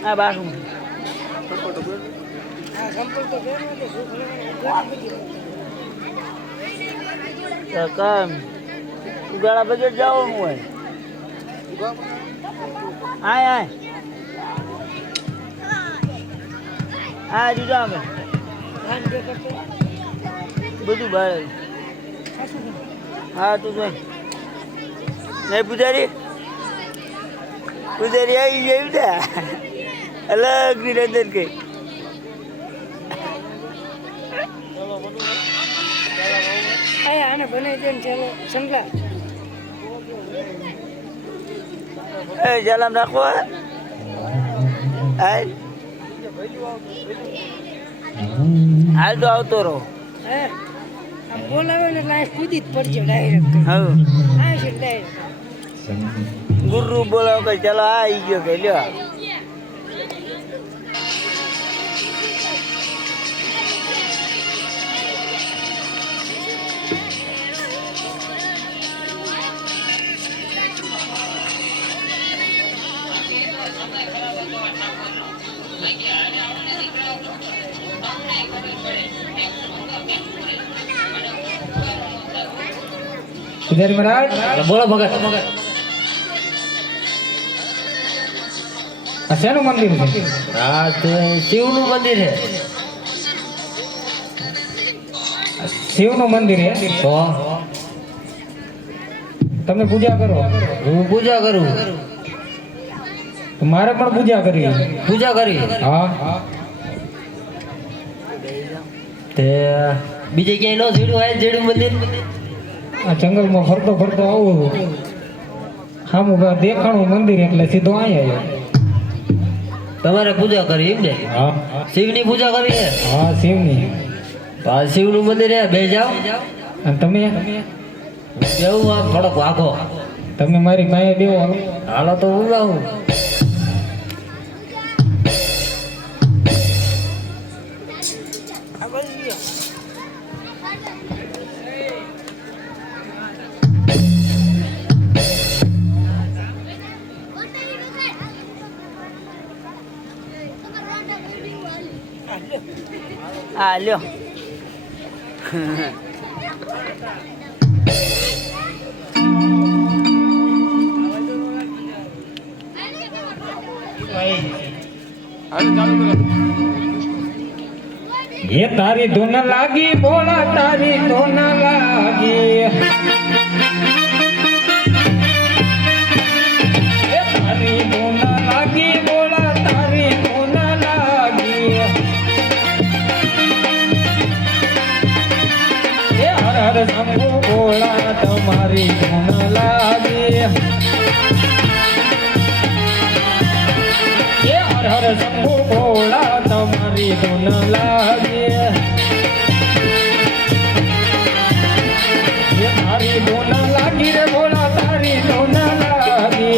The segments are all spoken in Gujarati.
આ બાથરૂમ કામ ઉગાડા બજેટ જવાનું હોય આય આય આ દીધા અમે બધું બહાર હા તું જોઈ નહીં પૂજારી પૂજારી આવી ગયું ને અલગ નિરંજન કઈ આને બનાવી દે ને ચાલો સંગલા એ જલામ રાખો હાલ હાલ તો આવતો રહો હે આમ બોલાવે ને એટલે આ કૂદી જ પડશે ડાયરેક્ટ હા આ છે ડાયરેક્ટ ગુરુ બોલાવો કે ચાલો આ આવી ગયો કે લ્યો પૂજારી મહારાજ બોલો ભગત આ શેનું મંદિર છે આ શિવનું મંદિર છે શિવનું મંદિર છે તો તમે પૂજા કરો હું પૂજા કરું તો મારે પણ પૂજા કરવી પૂજા કરી હા તે બીજે ક્યાંય ન જેડું હોય જેડું મંદિર આ જંગલમાં ફરતો ફરતો આવું સામું દેખાણું મંદિર એટલે સીધો અહીંયા આવ્યો તમારે પૂજા કરી એમ ને હા શિવની પૂજા કરી છે હા શિવની તો આ શિવનું મંદિર છે બે જાઓ અને તમે એવું આમ થોડોક વાઘો તમે મારી પાસે દેવો હાલો તો હું આવું આ લ્યો ये तारी धुन लागी बोला तारी धुन लागी ये तारी धुन लागी बोला तारी धुन लागी ये हर हर शंभु बोला तुम्हारी धुन लागी ये हर हर शंभु बोला तुम्हारी धुन लागी ये तारी धुन लागी रे बोला तारी धुन लागी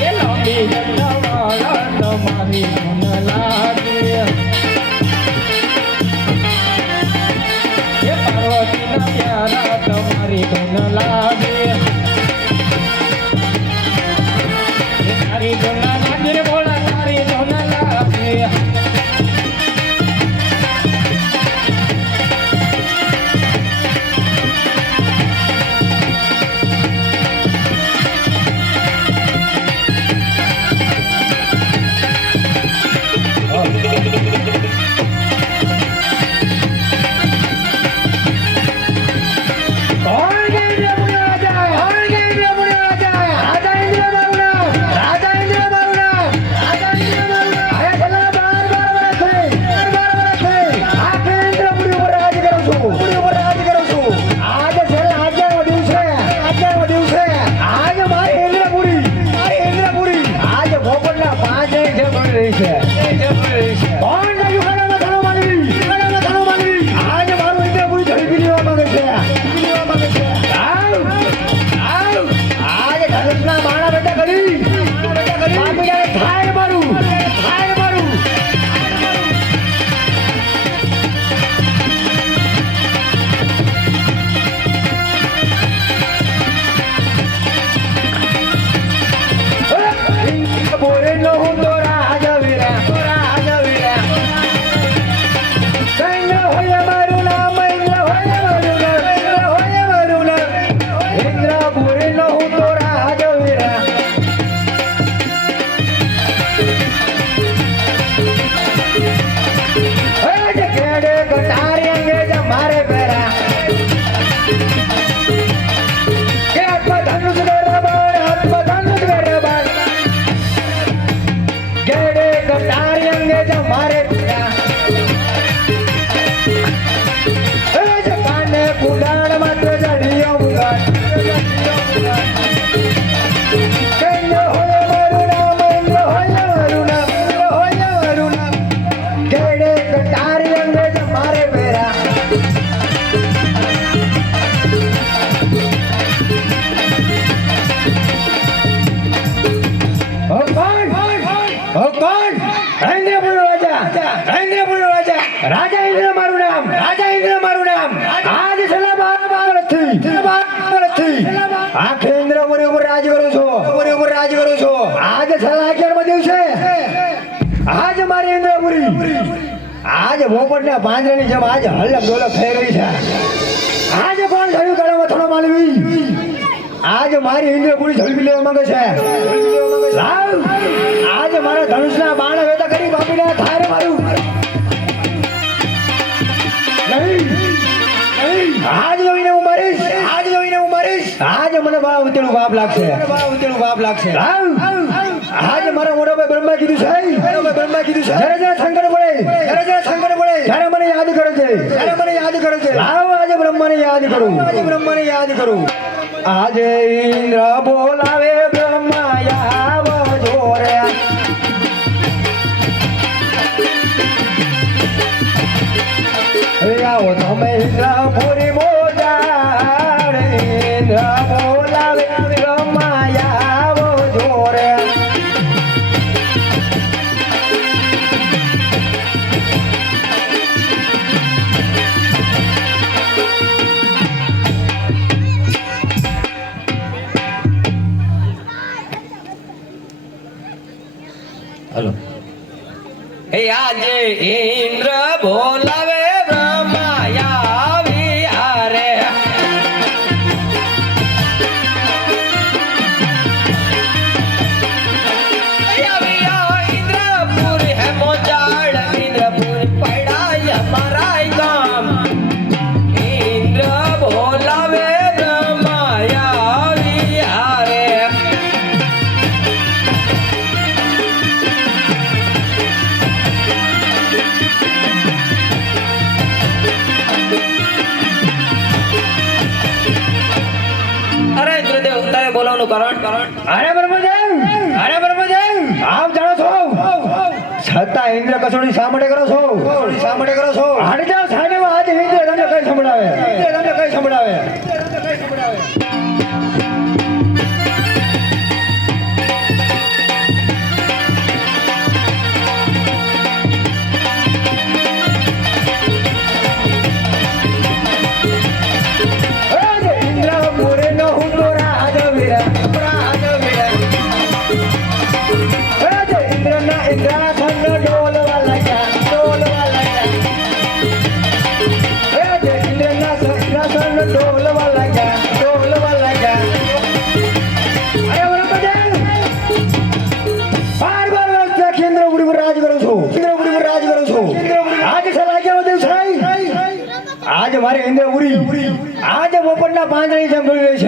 ये लांबी जटा वाला तुम्हारी धुन लागी ये पार्वती ना प्यारा तुम्हारी धुन लागी तारी धुन लागी रे बोला तारी धुन लागी રાજા ઇન્દ્ર મારું નામ, રાજા ઇન્દ્ર મારું નામ. આજ છેલ્લા 12 વર્ષથી આખે ઇન્દ્રપુરી ઉપર રાજ કરું છું. આજ છેલ્લા 11મા દિવસે આજ મારી ઇન્દ્રપુરી આજ પોપટના પાંજરાની જેમ આજ હલક ડોલક થઈ રહી છે. આજ કોણ થયું ગળામાં થોડો માલવી, આજ મારી ઇન્દ્રપુરી ઝડપી લેવા માંગે છે. લાવ આજ મારા ધનુષના બાણ વેતા કરી બાપીને થારે મારું. આજ જોઈને હું મરીશ, આજ જોઈને હું મરીશ. આજ મને બા ઉતેલું પાપ લાગશે, લાવ આજ મારા મોટા ભાઈ બ્રહ્મા કીધું છે, જ્યારે જ્યારે સંકટ પડે ત્યારે મને યાદ કરે છે. લાવ આજે બ્રહ્માને યાદ કરું. આજે ઇન્દ્ર બોલાવે બ્રહ્મા આવજો રે. આવો તમે ઇન્દ્રપુરી મોજાડ, ઇન્દ્ર બોલાવે બ્રહ્મા આવજો રે. હલો. હે આજે ઇન્દ્ર બોલાવે બ્રહ્મા આવી હારે. ઇન્દ્રપુરી હે મોજાડ, ઇન્દ્રપુરી પડાય મારાય ગામ. ઇન્દ્ર બોલાવે બ્રહ્મા આવી હારે. અરે ઇન્દ્રદેવ, તારે બોલાવવાનું કારણ? અરે બ્રહ્મદેવ, આપ જાણો છો છતાં ઇન્દ્ર કસોડી શા માટે કરો છો? હાડી જાઓ સાઈડમાં. આજે ઇન્દ્ર તમને કઈ સંભળાવે? ઇન્દ્રપુરી નો હું તો રાજવીર. ઇન્દ્રાસન ડોલવા લાગ્યા. ઇન્દ્રાસન ડોલવા લાગ્યા. અરે બ્રહ્મદેવ, 12 વર્ષથી આખી ઇન્દ્રપુરી પર રાજ કરું છું. આજે છેલ્લા 11મો દિવસ આજે મારી ઇન્દ્રપુરી આજે પોપટના પાંજરાની જેમ ડોલી રહી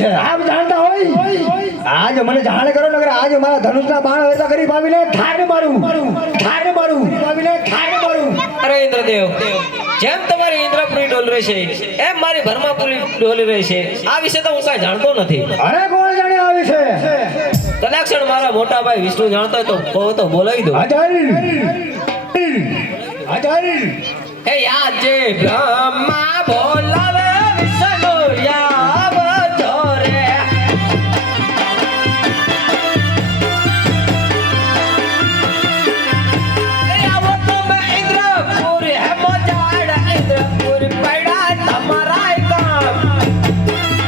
છે. આપ જાણતા હોય આજે મને જાણ કરો નગર આજે મારા ધનુષના બાણ વેતા કરી ભાવીને ઠાર મારું. અરે ઇન્દ્રદેવ, જેમ તમારી ઇન્દ્રપુરી ડોલ રહી છે એમ મારી બ્રહ્માપુરી ડોલી રહી છે. આ વિશે તો હું કાંઈ જાણતો નથી. અરે કોણ જાણે આ વિશે? કદાક્ષણ મારા મોટા ભાઈ વિષ્ણુ જાણતો હોય તો બોલાવી દો. આચાર્ય હે આજે બ્રહ્મા બોલાવે વિષ્ણુ આવજો રે. આવો તમે ઇન્દ્રપુરી હે મોજાડ, ઇન્દ્રપુરી પડા તમારા ગામ.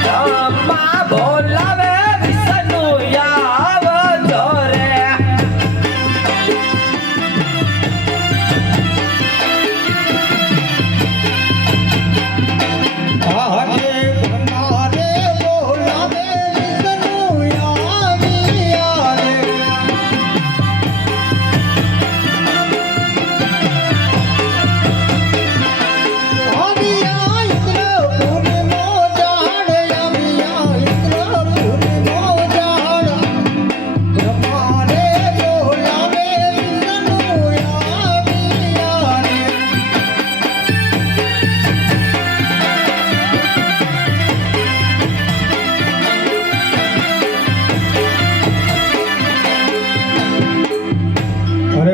બ્રહ્મા બોલાવે વિષ્ણુ આવજો રે.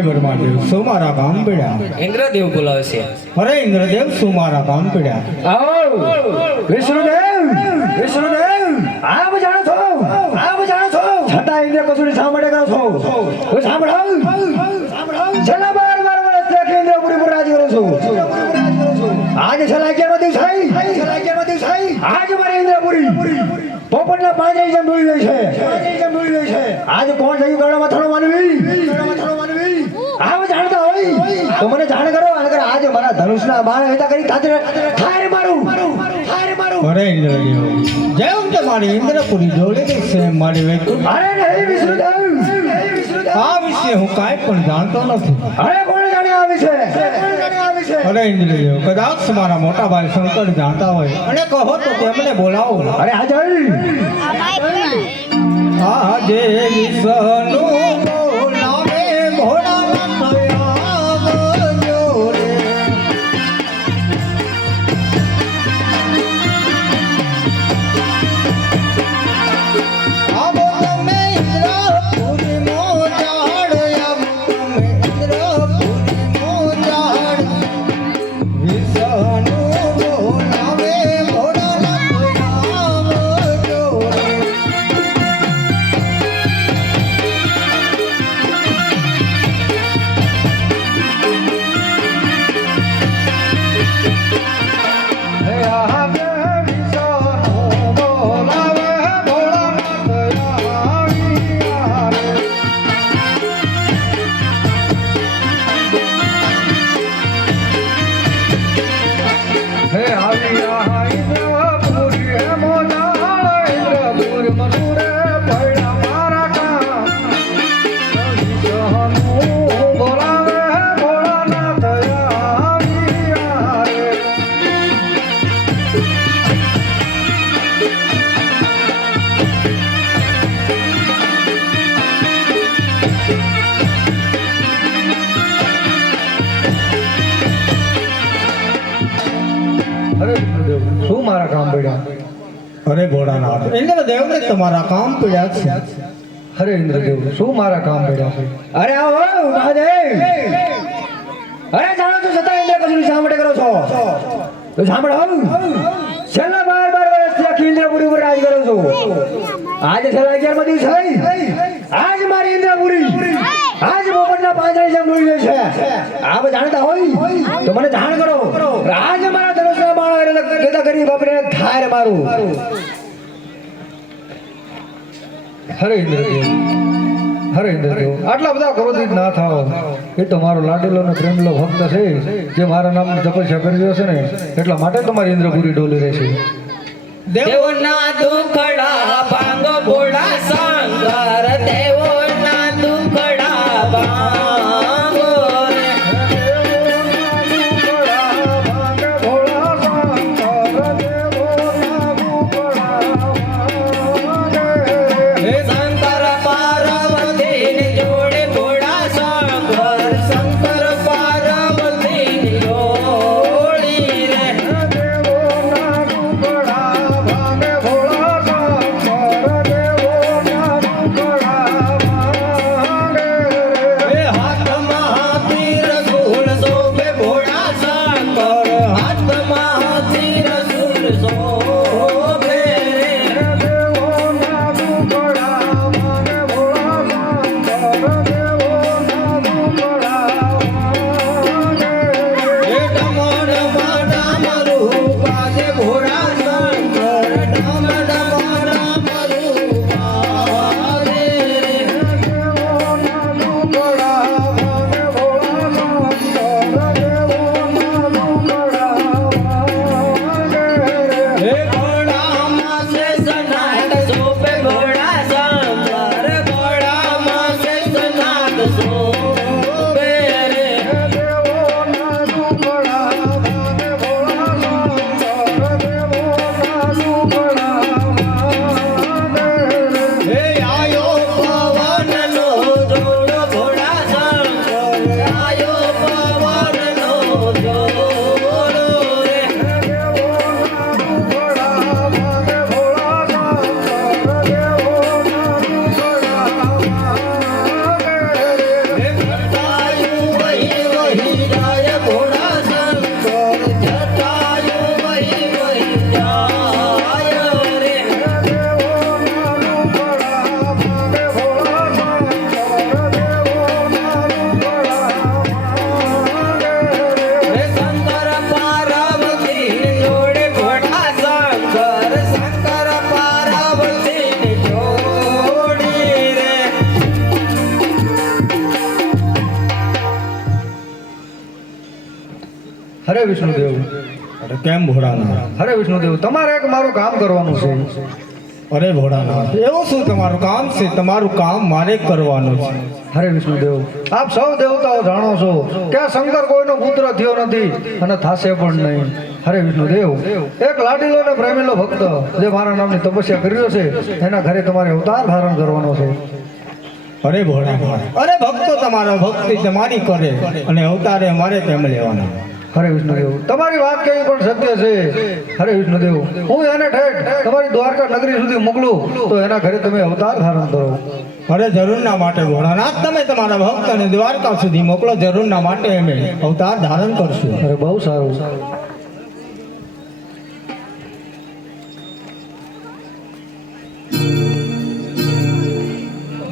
બ્રહ્માદેવ શું મારા કામ પડ્યા? ઇન્દ્રદેવ બોલાવે છે. અરે ઇન્દ્રદેવ શું મારા કામ પડ્યા? આવો વિષ્ણુદેવ, આપ જાણો છો છતાં ઇન્દ્ર કસોડી શા માટે કરો છો? સાંભળાવ. છેલ્લા 12 વર્ષથી ઇન્દ્રપુરી પર આજ મારી ઇન્દ્રપુરી પોપટના પાંજરે જેમ ડોલી રહી છે આજ કોણ થયું ગળામાં થણો માનવી આવ જાણતા હોય તો મને જાણ કરો અને આજ મારા ધનુષના બાણ હેતા કરી તાજરે ઠાર મારું અરે ઇન્દ્રદેવ જેમ કે મારી ઇન્દ્રપુરી ડોલી છે મારી વેકુ અરે નહીં વિષ્ણુદેવ આ વિશે હું કાંઈ પણ જાણતો નથી અરે કોણ જાણે આ વિશે અરે ઇન્દ્રદેવ કદાચ મારા મોટા ભાઈ શંકર જાણતા હોય અને કહો તો તેમને બોલાવો અરે હાજર આજે વિષ્ણુ બોલાવે ભોળાનાથ આવજો રે આવો તમે ઇન્દ્રપુરી મોજાડ આવો તમે ઇન્દ્રપુરી મોજાડ વિષ્ણુ બોલાવે ભોળાનાથ આવજો રે હે આગે વિષ્ણુ બોલાવે ભોળાનાથ આવ્યા રે હે આવ્યા ઇન્દ્રપુરી હે મોજાળ ઇન્દ્રપુર મસુરે પૈડા મારા કામ વિષ્ણુ બોલાવે ભોળાનાથ આવ્યા રે અરે ઇન્દ્રદેવ શું મારા કામ પડ્યા અરે ભોળાનાથ ઇન્દ્રદેવ ને તમારા કામ પડ્યા છે અરે ઇન્દ્રદેવ શું મારા કામ પડ્યા છે અરે આવો મહાદેવ અરે જાણો છો છતાં ઇન્દ્ર કશું શા માટે કરો છો તો સાંભળો છેલ્લા 12 વર્ષથી આખી ઇન્દ્રપુરી ઉપર રાજ કરો છો આજે છેલ્લા 11મો દિવસ હોય આજ મારી ઇન્દ્રપુરી આજ પોપટના પાંજરે જેમ ડોલી રહી છે આપ જાણતા હોય તો મને જાણ કરો આજ મારા ધનુષના બાણ લેતા કરી બાપરે ઠાર મારું હરે ઇન્દ્રદેવ આટલા બધા ક્રોધિત ના થાઓ એ તો મારો લાડેલો ને પ્રેમલો ભક્ત છે જે મારા નામ તપસ્યા કરી રહ્યો છે ને એટલા માટે તમારી ઇન્દ્રપુરી ડોલી રહેશે દેવના દુખડા ભાંગ ભોળા સાંગર દેવના દુખડા ભાંગ રે હે શંકર પાર્વતી જોડે ભોળા સાંગર શંકર પાર્વતી જોડી રે હે હાથમાં હાથી રસૂલ શોભે ભોળા સાંગર હાથમાં હાથી રસૂલ શોભે રે હે ડમણ માડા મરુ પાદે ભોળા સાંગર ડમણ માડા મરુ પાદે રે હે ઘોડામાં છે સનાત શોભે ભોળા સાંગર ઘોડામાં છે સનાત શોભે રે હે આયો પવનનો જોડો ભોળા સાંગર આયો પવનનો જોડો રે કેમ ભોળાનાથ? અરે વિષ્ણુદેવ તમારે એક મારું કામ કરવાનું છે. અરે ભોળાનાથ, એવું શું તમારું કામ છે? તમારું કામ મારે જ કરવાનું છે. અરે વિષ્ણુદેવ, આપ સૌ દેવતાઓ જાણો છો કે આ શંકર કોઈનો પુત્ર થયો નથી અને થાશે પણ નહીં. અરે વિષ્ણુદેવ, એક લાડીલો અને પ્રેમીલો ભક્ત જે મારા નામની તપસ્યા કર્યો છે એના ઘરે તમારે અવતાર ધારણ કરવાનો છે. અરે ભોળાનાથ, અરે ભક્તો તમારા ભક્તિ તમારી કરે અને અવતારે અમારે તેમ લેવાના. અરે વિષ્ણુદેવ, તમારી વાત કેવી પણ સત્ય છે. અરે વિષ્ણુદેવ, હું એને ઠેઠ તમારી દ્વારકા નગરી સુધી મોકલું તો એના ઘરે તમે અવતાર ધારણ કરો. અરે જરૂરના માટે ભોળાનાથ, તમે તમારા ભક્તને દ્વારકા સુધી મોકલો. જરૂરના માટે અમે અવતાર ધારણ કરશું. અરે બહુ સારું.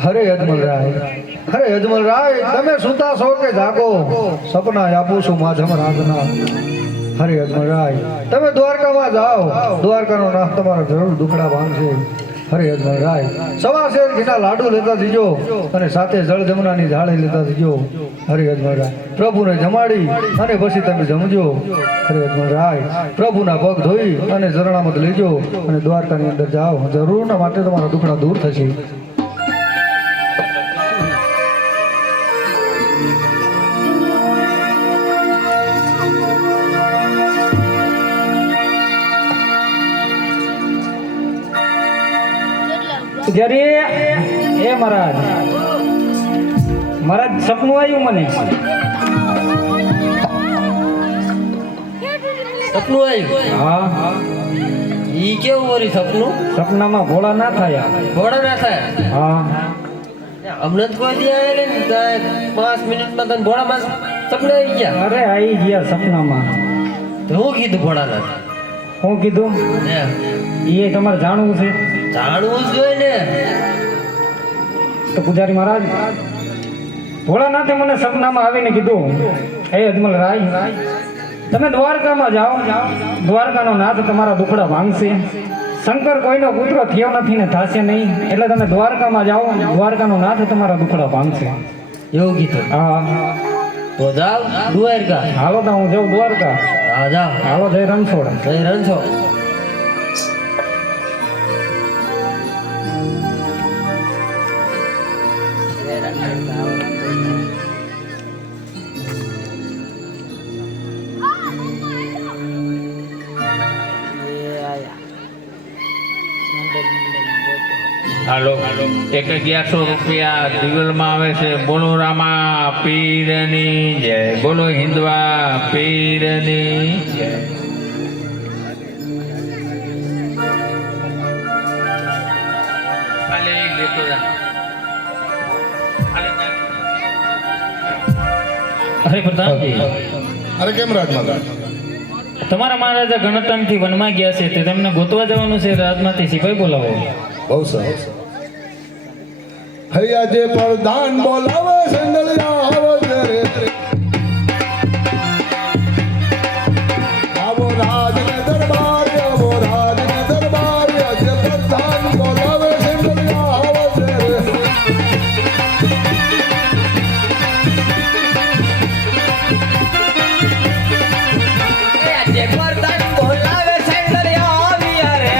હરે યજમલરાય, અરે યજમલરાય, તમે સુતા છો કે જાગો? સપના આપું છું માધમ રાતના. હરે યજમલરાય, તમે દ્વારકામાં જાઓ, દ્વારકાનો નાથ તમારા જરૂર દુખડા ભાંગશે. હરે યજમલરાય, સવા શેર ઘીના લાડુ લેતા જજો અને સાથે જળ જમનાની ઝાડી લેતા જજો. હરે યજમલરાય, પ્રભુને જમાડી અને પછી તમે જમજો. હરે યજમલરાય, પ્રભુના પગ ધોઈ અને ઝરણામત લેજો અને દ્વારકાની અંદર જાઓ. જરૂરના માટે તમારા દુખડા દૂર થશે. જરી એ મહારાજ, મહારાજ સપનું આવ્યું મને. સપનું આવ્યું? હા, ઈ કેવું વળી સપનું? સપનામાં ભોળા ના થયા. ભોળા ના થાય? હા, હમણાં જ કોઈ દી આયેલે ને તો 5 મિનિટમાં તને ભોળામાં સપના આવી ગયા. અરે આવી ગયા સપનામાં. તો હું કીધું ભોળાનાથ? હું કીધું હે, એ તમારે જાણવું છે જાણવું જ જોઈએ ને. તો પૂજારી મહારાજ, ભોળાનાથે મને સપનામાં આવીને કીધું, હે યજમલરાય, તમે દ્વારકામાં જાઓ, દ્વારકાનો નાથ તમારા દુખડા ભાંગશે. શંકર કોઈનો પુત્ર થયો નથી ને થશે નહીં, એટલે તમે દ્વારકામાં જાઓ, દ્વારકાનો નાથ તમારા દુખડા ભાંગશે. એવું કીધું? હા, તો જાવ દ્વારકા. હાલો તો હું જાઉં દ્વારકા. હા જાવ. હાલો જય રણછોડ. જય રણછોડ. હાલો, 1100 રૂપિયા દિગલમાં આવે છે. બોલો રામા પીરની જય, બોલો હિન્દવા પીરની જય. ખાલી લેતો જા. હરે પ્રધાનજી, અરે કેમ રાજમાતા? તમારા મહારાજા ગણતંત્રથી વનમાં ગયા છે તે તેમને ગોતવા જવાનું છે. રાજમાંથી સિપાઈ બોલાવો. બહુ સરસ. હૈયા જે પ્રધાન બોલાવે સંગળિયા આવો રે. આવો રાજને દરબાર, આવો રાજને દરબાર, જે પ્રધાન બોલાવે સંગળિયા આવો રે. જે પ્રધાન બોલાવે સંગળિયા આવ્યા રે.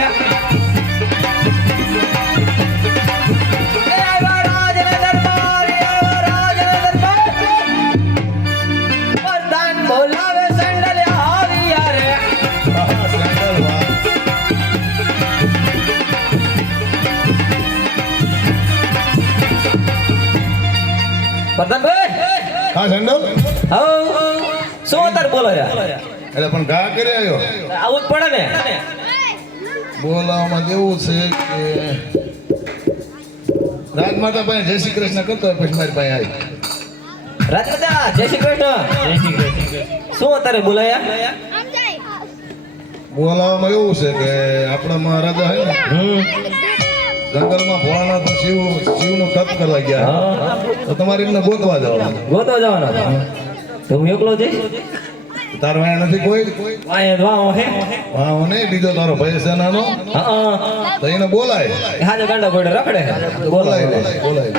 પ્રધાનભાઈ, હા સંડલ, હા શું અત્યારે બોલો યાર? એટલે પણ ઘા કરી આવ્યો. આવું જ પડે ને. બોલાવવામાં એવું છે કે રાજમાતા પાસે જય શ્રી કૃષ્ણ કરતો હોય પછી મારી પાસે આવી. રાજમાતા જય શ્રી કૃષ્ણ. શું અત્યારે બોલાયા? બોલાવવામાં એવું છે કે આપણા મહારાજા હે ને જંગલમાં ભોળાનાથ શિવનું તપ કરવા ગયા, તો તમારે એમને ગોતવા જવાનું. ગોતવા જવાના? તો હું એકલો જઈશ? તારો અહીંયા નથી કોઈ? વાહ હે. વાહ નહીં, બીજો તારો ભાઈ છે નાનો, હા, તો એને બોલાય. હાજે ગાંડા ગોડે રખડે. બોલાય બોલાય.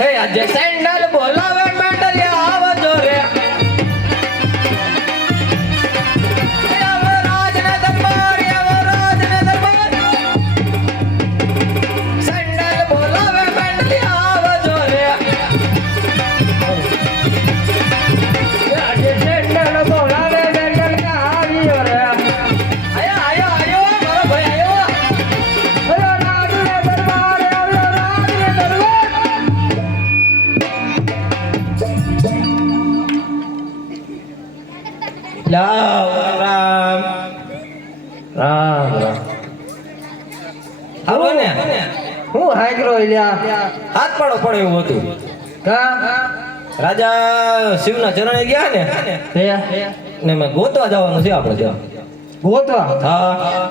હે આજે સેન્ડલ બોલાવે મેન્ડલિયા આવજો રે. હા હાલો ને હું હાકરો લ્યા હાથ પાડો પડે એવું હતું. કા રાજા શિવના ચરણે ગયા ને ને મેં ગોતવા જવાનું છે આપણે ત્યાં. ગોતવા હા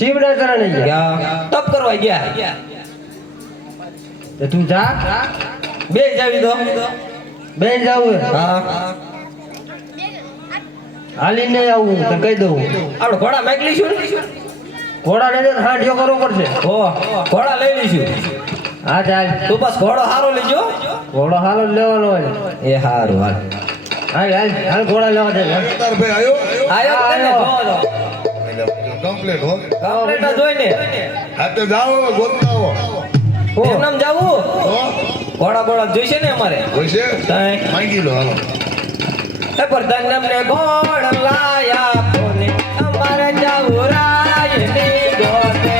શિવના ચરણે ગયા ગયા તપ કરવા ગયા. તો તું જા બે જાવી દો. બેન જાવું હે? હા હાલીને આવું તો કહી દઉં આપણે ઘોડા માગી લઈશું ને. ઘોડાને તો હાંડિયો કરવો પડશે હો ઘોડા લઈ લઈશું. હા ચાલ તું બસ ઘોડો હારો લેજો. ઘોડો હાલો જ લેવાનો હોય એ હારું હાલ હાલ હાલ હાલ ઘોડા લેવા દે તાર ભાઈ આવ્યો આયો તને જોવો કમ્પ્લીટ હો કમ્પ્લીટ જોઈને હા તો જાઓ ગોતતા આવો એમ નામ જાવું હો ઘોડા બોડા જોઈશે ને અમારે. હોય છે તાય માંગી લો હાલો એ પ્રધાન અમને ઘોડ લાયા કોને અમારે જાવું રાયની ગોતે.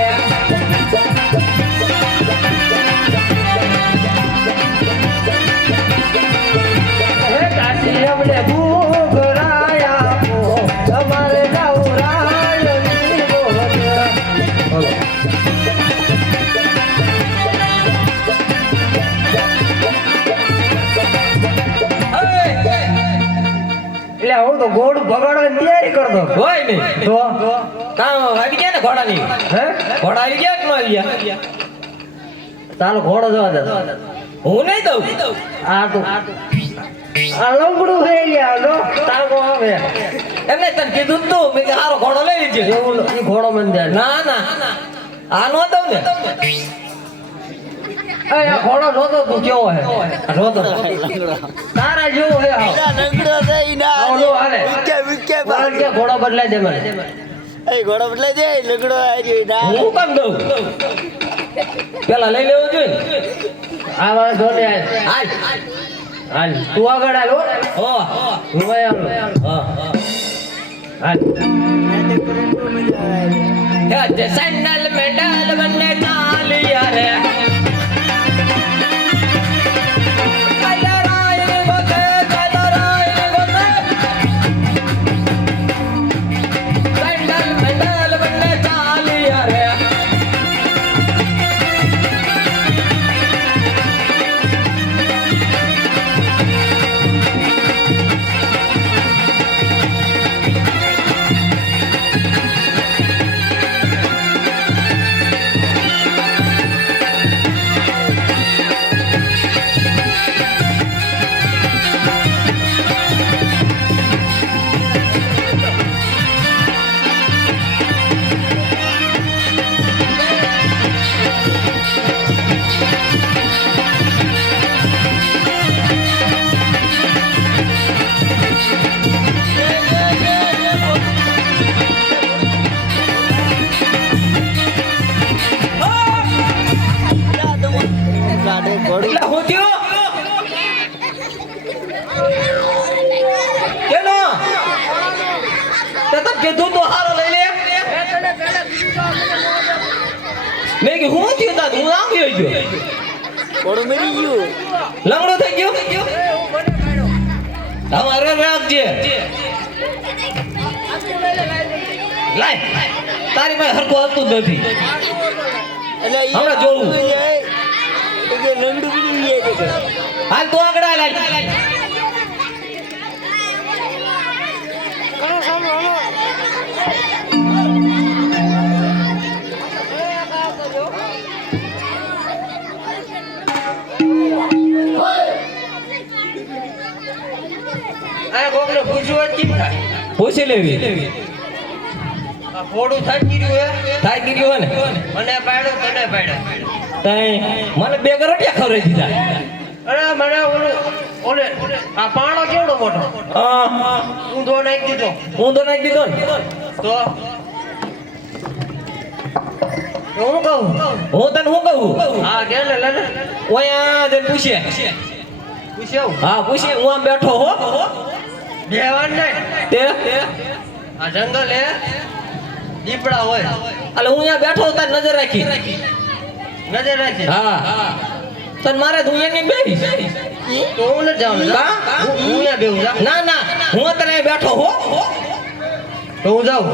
હે કાશી અમને ભૂખ રાયા તમારે જાવું રાયની ગોતે. એટલે હું તો ઘોડું ભગાડવાની તૈયારી કરતો હોય નહીં તો કામ આવી ગયા ને ઘોડાની. હે ઘોડા આવી ગયા કે ન આવી ગયા? ચાલો ઘોડો જવા દે હું નહીં દઉં. આ તો આ લંગડું થઈ ગયા નો તાકો આવે એમને તને કીધું જ તું મેં કે હારો ઘોડો લઈ લીધો. એવું ઈ ઘોડો મને દે ના ના આ નો દઉં ને. એ આ ઘોડો જોતો તું કેવો હે આ જોતો તારા જેવો હે આવો નગડો થઈ ના આવો હાલે વિકે બોલ કે ઘોડો બદલાઈ દે મને એ ઘોડો બદલાઈ દે લગડો આવી ના હું કેમ દઉં? પેલા લઈ લેવું જોઈએ ને. આ વાળા જોડે હાલ હાલ હાલ તું આગળ હાલ હો હો હું ભાઈ આવું હા હાલ હે સેન્ડલ મેડલ બંને ચાલિયા રે કલરાય ગોતે સેન્ડલ મેડલ બંને ચાલિયા રે. એટલે હું થયું? કેનો? તે તમ કીધું તો હારો લઈ લે. મેં કે હું થયું તા હું આવી ગયો. ઘોડો મરી ગયો લંગડો થઈ ગયો. તમારે રાખજે. લાય તારી પાસે હરખું આવતું જ નથી. એટલે હમણાં જોવું. કે લંડુ બી છે હાલ તું આગળ હાલ. આ કોકને પૂછવું જ કેમ થાય પૂછી લેવી. આ ઘોડું થાકી ગયું હે થાય ગયું ને મને પાડ્યો તને પાડ્યો તઈ મને બે ગરોટિયા ખવડાવી દીધા. અરે મને ઓલે આ પાણો કેવડો મોટો હા ઊંધો નાખી દીધો હું તો નાખી દીધો ને. તો હું કહું હું તને શું કહું? હા કે ને લે ને ઓયા જઈને પૂછે. પૂછ્યો હા પૂછે. હું આમ બેઠો હો બેવાન નહીં તે આ જંગલ હે દીપડા હોય એટલે હું અહીંયા બેઠો તાર નજર રાખી. નજર રાખી હા તને મારે તું અહીંયા બેહી. તો હું નથી જવાનું કા? હું અહીંયા બેહું જા ના ના હું અત્યારે બેઠો હો તો હું જાઉં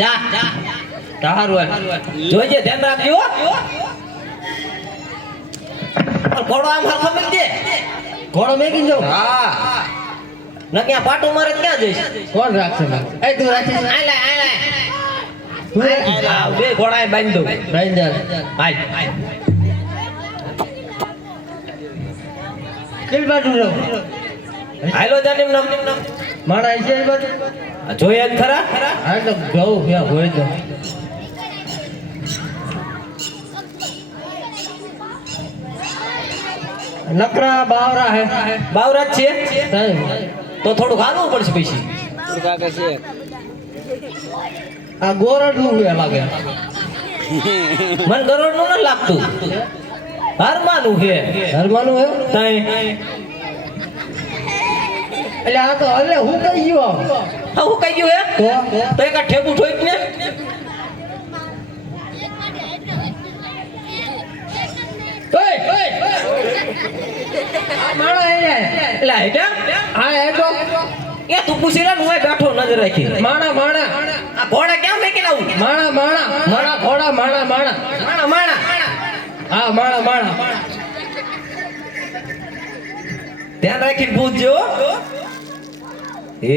જા સારું જોઈજે ધ્યાન રાખજો હો. ઘોડો આમ હરખો મેક દે. ઘોડો મેકી જાઉં હા ન ક્યાં પાટો મારે તો ક્યાં જઈશ. કોણ રાખશે એ તું રાખીશ ને? આય લે તું રાખીશ આ બે ઘોડા બાંધી દઉં. ભાઈ દે હાલ કેલ બાજુ રહો હાલો જાનીમ નામ મારા છે એ બાજુ જોયા જ ખરા. હા તો ગઉં ક્યાં હોય તો નકરા બાવરા હે બાવરાજ છે સાહેબ તો થોડુંક હાલવું પડશે પછી. આ ગોરડ નું હે લાગે મન ગરોડ નું ન લાગતું હરમાનું છે હરમાનું હે તઈ એટલે આ તો હલે હું કઈ ગયો હા હું કઈ ગયું હે તો એક આ ઠેબુ ઠોક ને માણા હે એટલે હેટા હા હે તો એ તું પૂછી લે હું બેઠો નજર રાખી. માણા માણા આ ઘોડા ક્યાં મેકી લાવું. માણા માણા માણા ઘોડા માણા માણા માણા માણા હા માણા માણા ધ્યાન રાખીને પૂછજો. એ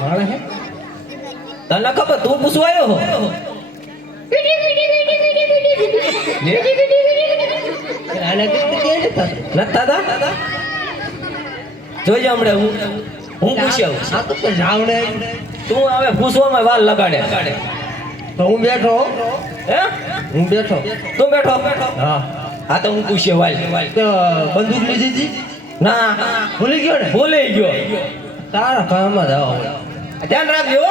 માણા હે તને ખબર તું પૂછવા આવ્યો હો. આને કે નતા દાદા જોજે હમણાં હું પૂછી આવું. આ તો જાવડે તું હવે પૂછવામાં વાર લગાડે. તો હું બેઠો હે હું બેઠો તું બેઠો. હા હા તો હું પૂછ્યો વાલ. તો બંદૂક લીધી હતી ના ભૂલી ગયો ને ભૂલી ગયો. તારા કામમાં જાવ ધ્યાન રાખજો.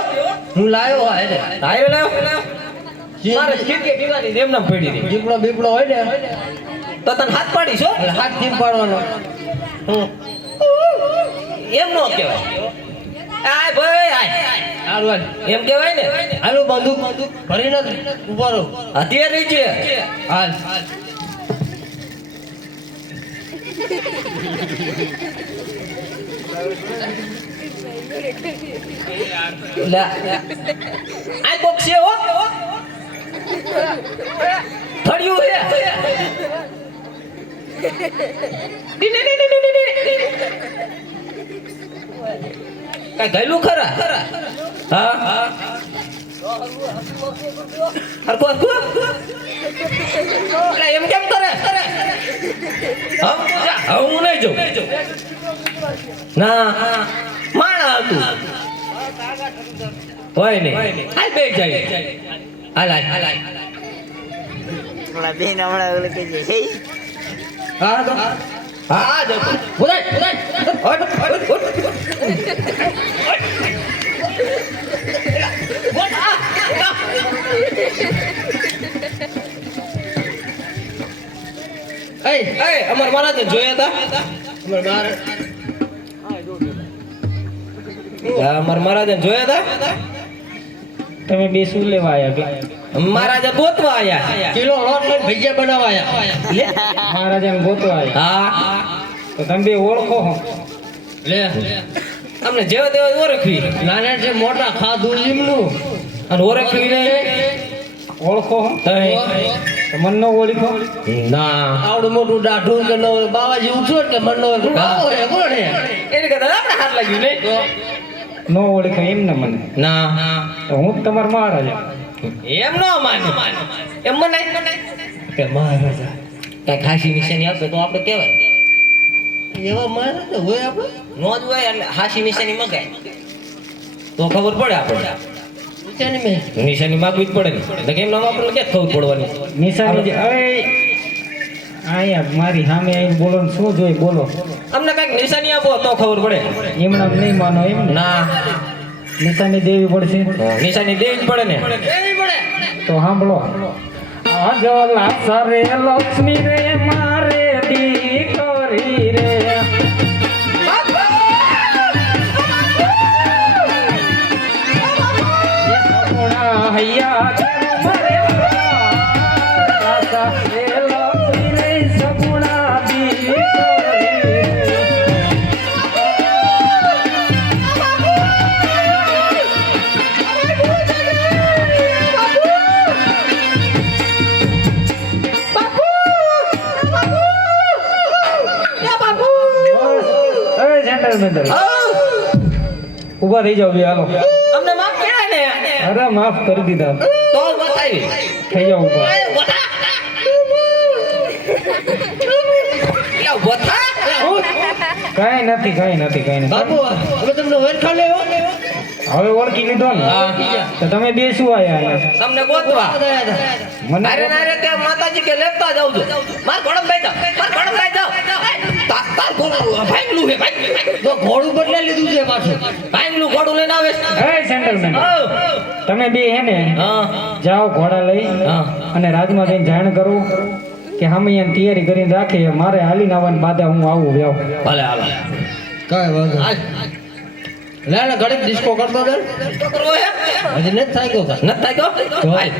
હું લાયો હા એટલે આવ્યો લાવ્યો મારે ખીડકી ટીવાની એમ નામ પડી રહી. દીપડો બીપડો હોય ને તો તને હાથ પાડીશ હો. એટલે હાથ થી પાડવાનો એમ નો કહેવાય. આય ભાઈ આય હારું હાલ એમ કહેવાય ને. હાલો બંદૂક ભરીને ઉભા રહો હથિયાર છે. હાલ લા આ કોક છે હો. ફળ્યું હે. કઈ ગયેલું ખરા. હા હરકો હરકો એમ કેમ કરે. હું નહીં જાઉં. ના માણા હતું હોય નહીં. હાલ બે જાય. હાલ હાલ હાલ ઓલા બેન હમણાં ઓલું કે છે હે હા તો હા જતો બોલાય બોલાય અમાર મહારાજ જોયા હતા. અમાર મહારાજ જોયા હતા. તમે બે શું લેવા આવ્યા કે મહારાજા ગોતવા આયા. કિલો લોટ લઈને ભજીયા બનાવાયા મહારાજાને ગોતવા આવ્યા. હા તો તમે બે ઓળખો હો. લે અમને જેવા તેવા ઓળખવી નાના છે મોટા ખાધું લીમનું અને ઓળખવી નહીં. ઓળખો હો તઈ તો મન નો ઓળખો. ના આવડું મોટું દાઢું કે બાવાજી ઉછો કે મનનો બાવો હે કોણ હે એને કહેતા આપણે હાથ લાગ્યું નહીં. નો ઓળખો એમ ને મને ના તો હું જ તમારા મહારાજા. એમ ન માનું. એમ મનાય કે મહારાજા કઈ ખાસી નિશાની આપે તો આપણે કહેવાય. એવા મહારાજા હોય આપણે નો જ હોય એટલે હાસી નિશાની મગાય તો ખબર પડે આપણે. નીચેની મેં નિશાની માગવી જ પડે ને. તો કેમ નામ આપણે ક્યાં ખબર પડવાની. નિશાની જે અરે અહીંયા મારી સામે આવીને બોલો ને શું જોઈએ બોલો. અમને કઈક નિશાની આપો તો ખબર પડે. એમના નહીં માનો એમ ને. ના નિશાની દેવી પડશે નિશાની દેવી જ પડે ને. તો સાંભળો. આજલા સરે લક્ષ્મી રે મારે દીકરી રે હૈયા મરે લક્ષ્મી રે સગુણા દીકરી સેન્ટર મેન્ટર હા, ઊભા થઈ જાવ બે હાલો અમને માફ કર્યા ને અરે માફ કરી દીધા તો બતાવી થઈ જાવ ઊભા એ બતા યા બતા કાંઈ નથી બાપુ અમે તમને ઓળખા લેવો હવે ઓળખી લીધો ને તો તમે બે શું આયા અહીંયા? તમને ગોતવા મને અરે ના રે તે માતાજી કે લેતા જાવ છો માર ઘોડમ ભાઈ જાવ તાર ઘોડું ભાઈલું હે ભાઈ તો ઘોડું બદલા લીધું છે પાછું ભાઈલું ઘોડું લઈને આવે છે હે સેન્ટર મેન્ટર હા તમે બે હે ને હા જાઓ ઘોડા લઈ હા. અને રાજમાં જઈને જાણ કરો કે અમે અહીંયા તૈયારી કરીને રાખીએ મારે હાલીને આવવાની બાધા હું આવું વ્યાવ ભલે હાલો કાંઈ વાંધો લે ને ઘડીક ડિસ્કો કરતો દે તો કરવો હે હજી નથી થાય ગયો ન થાય ગયો હાલ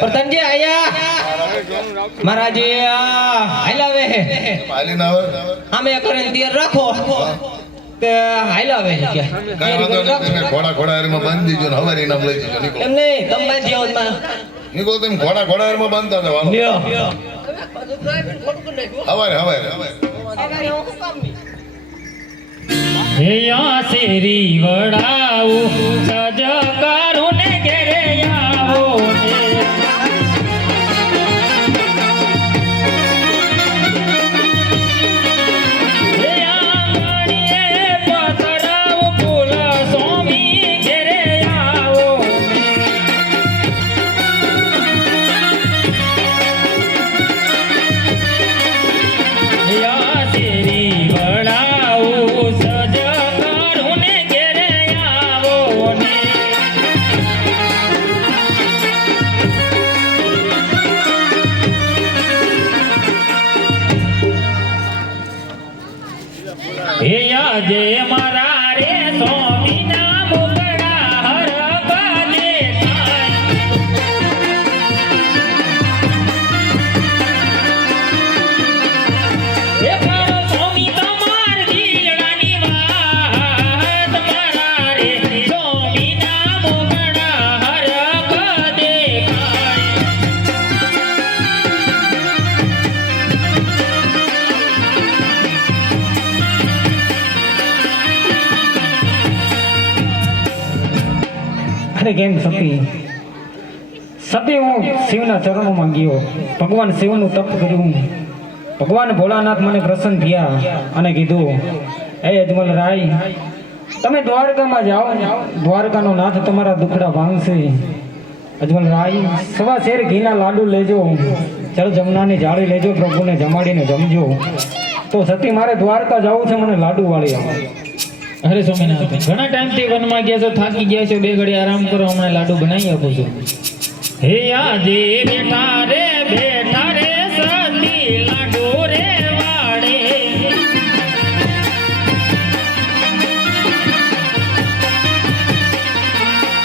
પ્રધાનજી આયા મહારાજી હાલાવે હાલીને આવે અમે કરીને તૈયાર રાખો કે હાલાવે કે કઈ વાંધો નહીં તમે ઘોડા હારીમાં બાંધી દીજો ને હવારી નામ લઈ દીજો નીકળો એમ નહીં તમે બાંધી આવો માં નીકળો તમે ઘોડા હારીમાં બાંધતા જવાનું લ્યો હવારે હેયા શેરી વડાવું સજકારું ને ઘેરે આવો જે મારા રે સ્વામીના મુગડા હરપા દેખાય એ મારો સ્વામી તમાર દિલડાની વાત મારા રે સ્વામીના મુગડા હરપા દેખાય અરે કેમ સતી હું શિવના ચરણોમાં ગયો ભગવાન શિવનું તપ કર્યું ભગવાન ભોળાનાથ મને પ્રસન્ન થયા અને કીધું હે અજમલ રાય તમે દ્વારકામાં જાઓ દ્વારકાનો નાથ તમારા દુખડા ભાંગશે અજમલ રાય સવા શેર ઘીના લાડુ લેજો જળ જમનાની જાળી લેજો પ્રભુને જમાડીને જમજો તો સતી મારે દ્વારકા જવું છે મને લાડુ વાળી આવો અરે સ્વામિનારાયણ ઘણા ટાઈમથી વનમાં ગયા છો થાકી ગયા છો બે ઘડી આરામ કરો હમણાં લાડુ બનાવી આપું છું હે આજે બેઠા રે સતી લાડુ રે વાડે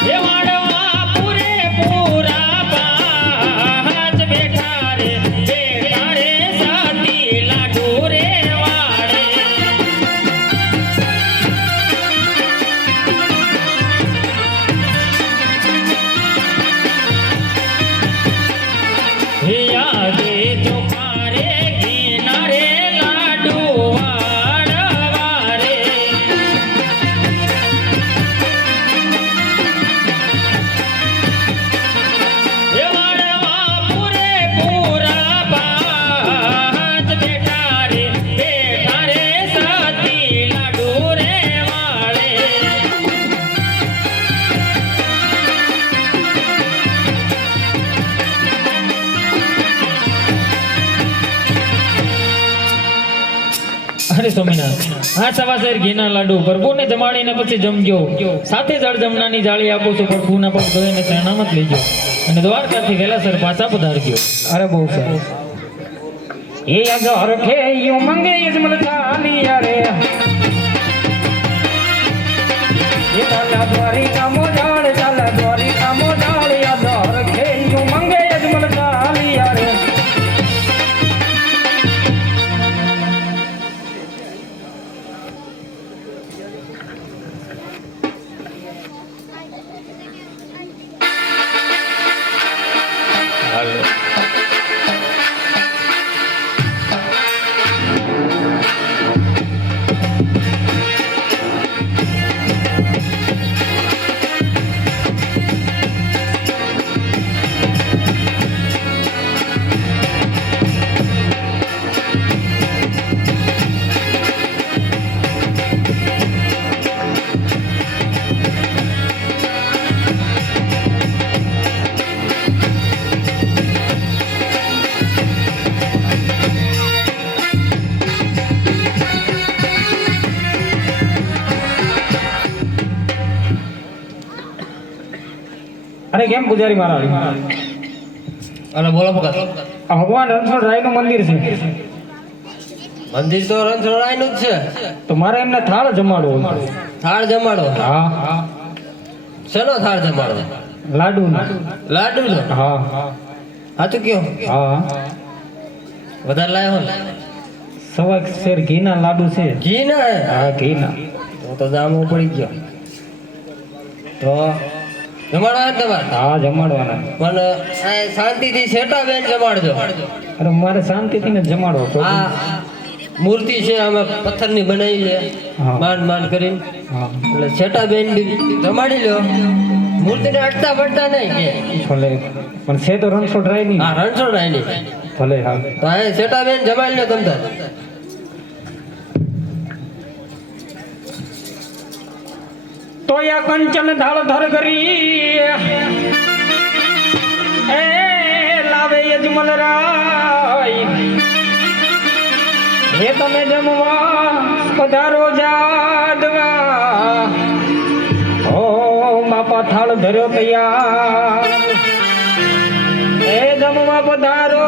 હે વાડવા પૂરે પૂરા પાંચ બેઠા રે સતી લાડુ રે વાડે યાદે ચોખારે ભલે સ્વામિનારાયણ. આ સવાસેર ઘીના લાડુ પ્રભુને જમાડીને પછી જમજો. સાથે જળ જમનાની જાળી આપું છું. પ્રભુના પગ ધોઈને શરણામત લેજો અને દ્વારકાથી વેલાસર પાછા પધારજો. અરે બહુ સરસ. એ અગર કે યુ મંગે યજમલ ચાલિયા રે એ ચાલા દ્વારિકા મોજાળ ચાલા દ્વારિકા મોજાળ અગર કે યુ મંગે યજમલ ચાલિયા રે. હાલો અરે કેમ પૂજારી મહારાજ? અને બોલો ભગત. આ ભગવાન રણછોડરાય નું મંદિર છે, મંદિર તો રણછોડરાયનું જ છે. તો મારે એમને થાળ જમાડવો હતો. થાળ જમાડો? હા. શેનો થાળ જમાડો? લાડુ. લાડુનો? હા. સાચું કયો? હા. વધારે લાયો ને? સવા શેર ઘીના લાડુ છે. ઘી ના? હા ઘીના. તો દામો પડી ગયો. તો જમાડવા ને તમારે? હા જમાડવાના. પણ શાંતિથી સેટા બેન જમાડજો. અરે મારે શાંતિથી ને જમાડવો. આ મૂર્તિ છે આમાં પથ્થરની બનાવી છે, હા. માંડ કરીને. હા એટલે સેટા બેન જમાડી લો. મૂર્તિને અટતા પડતા નહીં કે ભલે, પણ છે તો રણછોડરાય ની. હા રણછોડરાય ની. ભલે. હા તો આ સેટા બેન જમાડી લો તમતા. તો યા કંચન ધાળ ધર કરી એ લાવે યજમલ રાય હે તમે જમવા પધારો જાદવા ઓ બાપા થાળ ધર્યો તૈયાર એ જમવા પધારો